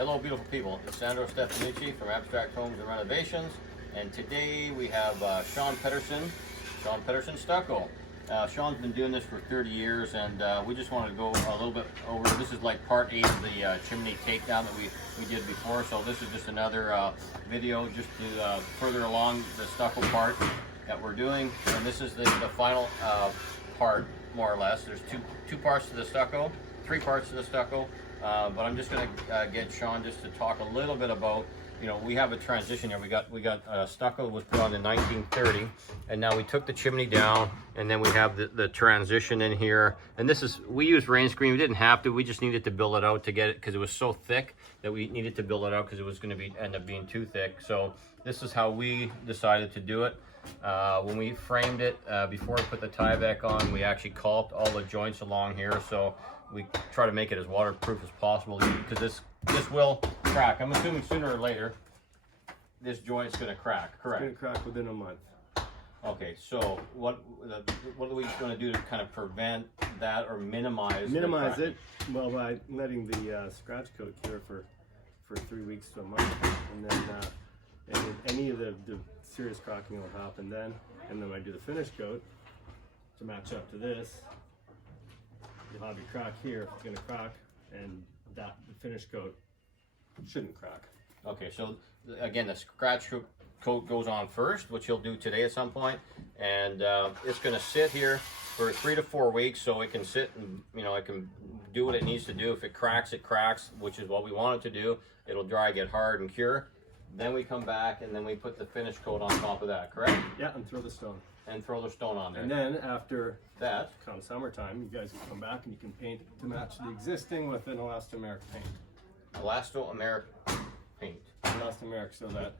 Hello, beautiful people. It's Sandro from Abstract Homes and Renovations, and today we have Shawn Petterson Stucco. Shawn's been doing this for 30 years, and we just wanted to go a little bit over. This is like part 8 of the chimney takedown that we did before, so this is just another video just to further along the stucco part that we're doing. And this is the final part, more or less. There's two parts to the stucco, 3 parts to the stucco. But I'm just going to get Shawn just to talk a little bit about, you know, we have a transition here. We got stucco was put on in 1930, and now we took the chimney down, and then we have the transition in here. And this is, we used rain screen. We didn't have to. We just needed to build it out to get it, because it was so thick that we needed to build it out because it was going to end up being too thick. So this is how we decided to do it. When we framed it, before we put the tie-back on, we actually caulked all the joints along here. So we try to make it as waterproof as possible, because this will crack. I'm assuming sooner or later this joint's going to crack. Correct? It's going to crack within a month. Okay, so what are we going to do to kind of prevent that or minimize it? Well, by letting the scratch coat cure for 3 weeks to a month, and then and any of the serious cracking will happen then. And then I do the finish coat to match up to this. You'll have your crack here, it's going to crack, and the finish coat shouldn't crack. Okay, so again, the scratch coat goes on first, which you'll do today at some point, and it's going to sit here for 3 to 4 weeks, so it can sit and, you know, it can do what it needs to do. If it cracks, which is what we want it to do. It'll dry, get hard, and cure. Then we come back, and then we put the finish coat on top of that, correct? Yeah, and throw the stone. And throw the stone on there. And then after that, come summertime, you guys can come back and you can paint to match the existing with an elastomeric paint. Elastomeric paint. Elastomeric, so that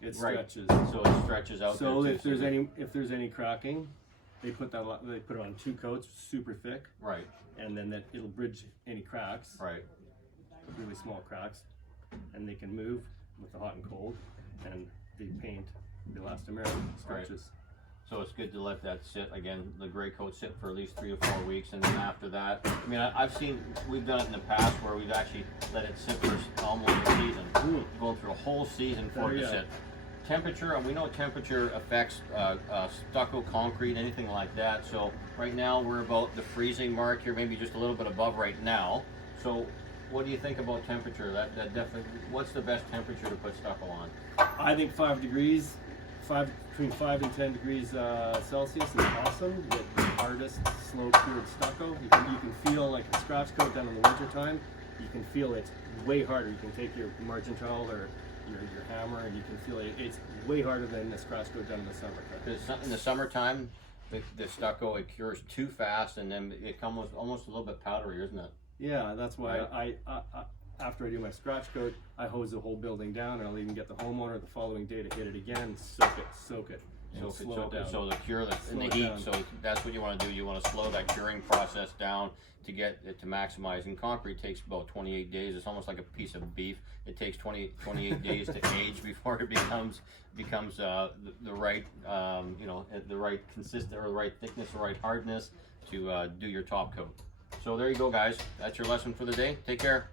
it stretches. So it stretches out. So if there's any cracking, they put it on 2 coats, super thick. Right. And then it'll bridge any cracks. Right. Really small cracks, and they can move with the hot and cold, and the paint, the elastomeric stretches. Right. So it's good to let that sit, again, the gray coat sit for at least 3 to 4 weeks, and then after that, I mean, we've done it in the past where we've actually let it sit for almost a season, going through a whole season for it to sit. Temperature, and we know temperature affects stucco, concrete, anything like that. So right now we're about the freezing mark here, maybe just a little bit above right now. So what do you think about temperature? That definitely, what's the best temperature to put stucco on? I think 5 degrees. Between 5 and 10 degrees Celsius is awesome. You get the hardest, slow cured stucco. You can feel like a scratch coat down in the winter time. You can feel it's way harder. You can take your margin towel or your hammer, and you can feel it's way harder than the scratch coat done in the summertime. In the summertime, the stucco, it cures too fast, and then it comes almost a little bit powdery, isn't it? Yeah, that's why I after I do my scratch coat, I hose the whole building down, and I'll even get the homeowner the following day to hit it again, soak it, and slow it down. So the cure in the heat, so that's what you want to do. You want to slow that curing process down to get it to maximize. And concrete takes about 28 days. It's almost like a piece of beef. It takes 28 days to age before it becomes the right, you know, the right consistent or the right thickness, the right hardness to do your top coat. So there you go, guys. That's your lesson for the day. Take care.